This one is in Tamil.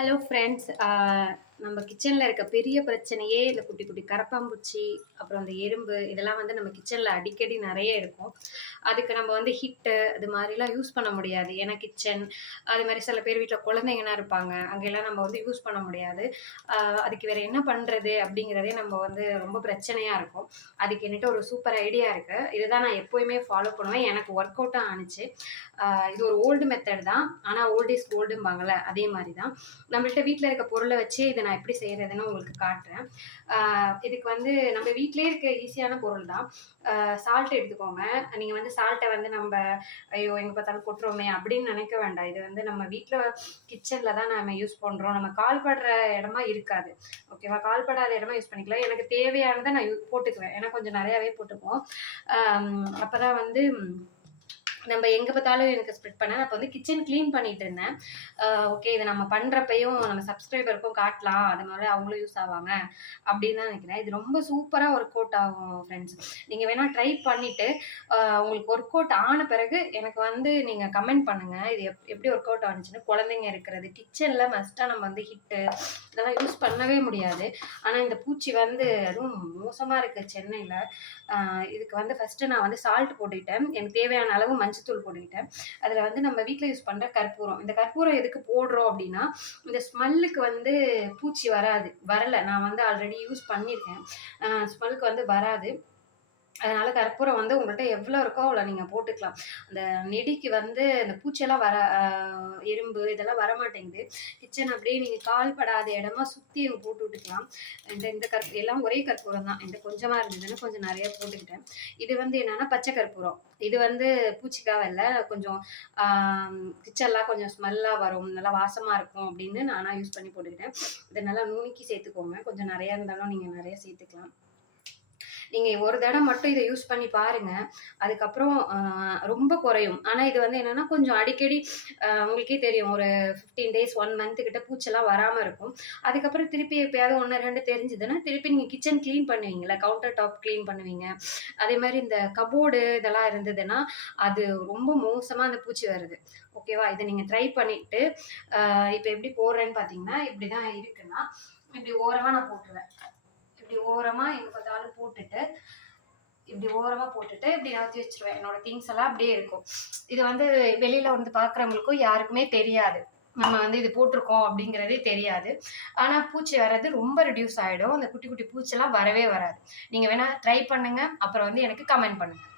Hello friends. நம்ம கிச்சனில் இருக்க பெரிய பிரச்சனையே இந்த குட்டி குட்டி கரப்பாம்பூச்சி, அப்புறம் அந்த எறும்பு இதெல்லாம் வந்து நம்ம கிச்சனில் அடிக்கடி நிறைய இருக்கும். அதுக்கு நம்ம வந்து ஹிட்டு அது மாதிரிலாம் யூஸ் பண்ண முடியாது. ஏன்னா கிச்சன் அது மாதிரி சில பேர் வீட்டில் குழந்தைங்கன்னா இருப்பாங்க, அங்கெல்லாம் நம்ம வந்து யூஸ் பண்ண முடியாது. அதுக்கு வேறு என்ன பண்ணுறது அப்படிங்கிறதே நம்ம வந்து ரொம்ப பிரச்சனையாக இருக்கும். அதுக்கு என்கிட்ட ஒரு சூப்பர் ஐடியா இருக்குது. இதுதான் நான் எப்போயுமே ஃபாலோ பண்ணுவேன். எனக்கு ஒர்க் அவுட்டும் ஆணுச்சு. இது ஒரு ஓல்டு மெத்தட் தான், ஆனால் ஓல்ட் இஸ் கோல்டும்பாங்கள்ல அதே மாதிரி தான். நம்மள்ட்ட வீட்டில் இருக்க பொருளை வச்சு இதை நான் எப்படி செய்கிறதுன்னு உங்களுக்கு காட்டுறேன். இதுக்கு வந்து நம்ம வீட்டிலே இருக்க ஈஸியான பொருள் தான். சால்ட் எடுத்துக்கோங்க. நீங்கள் வந்து சால்ட்டை வந்து நம்ம ஐயோ எங்கே பார்த்தாலும் கொட்டுறோமே அப்படின்னு நினைக்க வேண்டாம். இது வந்து நம்ம வீட்டில் கிச்சனில் தான் நம்ம யூஸ் பண்ணுறோம். நம்ம கால்படுற இடமா இருக்காது. ஓகேவா? கால்படாத இடமா யூஸ் பண்ணிக்கலாம். எனக்கு தேவையானதை நான் போட்டுக்குவேன். ஏன்னா கொஞ்சம் நிறையாவே போட்டுக்குவோம். அப்போ தான் வந்து நம்ம எங்கே பார்த்தாலும் எனக்கு ஸ்ப்ரெட் பண்ணேன். அப்போ வந்து கிச்சன் க்ளீன் பண்ணிட்டு இருந்தேன். ஓகே இதை நம்ம பண்ணுறப்பையும் நம்ம சப்ஸ்கிரைபருக்கும் காட்டலாம், அதனால அவங்களும் யூஸ் ஆவாங்க அப்படின்னு தான் நினைக்கிறேன். இது ரொம்ப சூப்பராக ஒர்க் அவுட் ஆகும் ஃப்ரெண்ட்ஸ். நீங்கள் வேணால் ட்ரை பண்ணிவிட்டு உங்களுக்கு ஒர்க் அவுட் ஆன பிறகு எனக்கு வந்து நீங்கள் கமெண்ட் பண்ணுங்கள், இது எப்படி ஒர்க் அவுட் ஆனிச்சுன்னு. குழந்தைங்க இருக்கிறது கிச்சனில் மஸ்ட்டாக நம்ம வந்து ஹிட்டு இதெல்லாம் யூஸ் பண்ணவே முடியாது. ஆனால் இந்த பூச்சி வந்து அதுவும் மோசமாக இருக்குது சென்னையில். இதுக்கு வந்து ஃபஸ்ட்டு நான் வந்து சால்ட் போட்டுக்கிட்டேன். எனக்கு தேவையான அளவு மஞ்சத்தூள் போட்டுக்கிட்டேன். அதில் வந்து நம்ம வீட்டில் யூஸ் பண்ணுற கற்பூரம். இந்த கற்பூரம் எதுக்கு போடுறோம் அப்படின்னா, இந்த ஸ்மெல்லுக்கு வந்து பூச்சி வரலை. நான் வந்து ஆல்ரெடி யூஸ் பண்ணியிருக்கேன். ஸ்மெல்லுக்கு வந்து வராது. அதனால கற்பூரம் வந்து உங்கள்கிட்ட எவ்வளோ இருக்கோ அவ்வளோ நீங்கள் போட்டுக்கலாம். அந்த நெடிக்கு வந்து அந்த பூச்சியெல்லாம் எறும்பு இதெல்லாம் வரமாட்டேங்குது. கிச்சன் அப்படியே நீங்கள் கால் படாத இடமா சுற்றி போட்டு விட்டுக்கலாம். இந்த எல்லாம் ஒரே கற்பூரம் தான். இந்த கொஞ்சமாக இருந்ததுன்னு கொஞ்சம் நிறைய போட்டுக்கிட்டேன். இது வந்து என்னன்னா பச்சை கற்பூரம். இது வந்து பூச்சிக்காக இல்லை, கொஞ்சம் கிச்சன்லாம் கொஞ்சம் ஸ்மெல்லாக வரும், நல்லா வாசமாக இருக்கும் அப்படின்னு நானாக யூஸ் பண்ணி போட்டுக்கிட்டேன். இதை நல்லா நுணுக்கி சேர்த்துக்கோங்க. கொஞ்சம் நிறையா இருந்தாலும் நீங்கள் நிறைய சேர்த்துக்கலாம். நீங்கள் ஒரு தடவை மட்டும் இதை யூஸ் பண்ணி பாருங்கள். அதுக்கப்புறம் ரொம்ப குறையும். ஆனால் இது வந்து என்னென்னா கொஞ்சம் அடிக்கடி உங்களுக்கே தெரியும், ஒரு 15 டேஸ் 1 மந்த்து கிட்ட பூச்செல்லாம் வராமல் இருக்கும். அதுக்கப்புறம் திருப்பி எப்பயாவது 1, 2 தெரிஞ்சுதுன்னா திருப்பி நீங்கள் கிச்சன் க்ளீன் பண்ணுவீங்களா, கவுண்டர் டாப் க்ளீன் பண்ணுவீங்க. அதே மாதிரி இந்த கபோர்டு இதெல்லாம் இருந்ததுன்னா அது ரொம்ப மோசமாக அந்த பூச்சி வருது. ஓகேவா? இதை நீங்கள் ட்ரை பண்ணிவிட்டு இப்போ எப்படி போடுறேன்னு பார்த்தீங்கன்னா, இப்படி தான் இருக்குன்னா இப்படி ஓரமாக நான் போட்டுருவேன். இப்படி ஓரமாக எங்கே பார்த்தாலும் போட்டுட்டு இப்படி ஓரமாக போட்டுட்டு இப்படி நகர்த்தி வச்சிருவேன். என்னோட திங்ஸ் எல்லாம் அப்படியே இருக்கும். இது வந்து வெளியில் வந்து பார்க்குறவங்களுக்கும் யாருக்குமே தெரியாது, நம்ம வந்து இது போட்டிருக்கோம் அப்படிங்கிறதே தெரியாது. ஆனால் பூச்சி வர்றது ரொம்ப ரெடியூஸ் ஆகிடும். அந்த குட்டி குட்டி பூச்செல்லாம் வரவே வராது. நீங்கள் வேணால் ட்ரை பண்ணுங்கள். அப்புறம் வந்து எனக்கு கமெண்ட் பண்ணுங்கள்.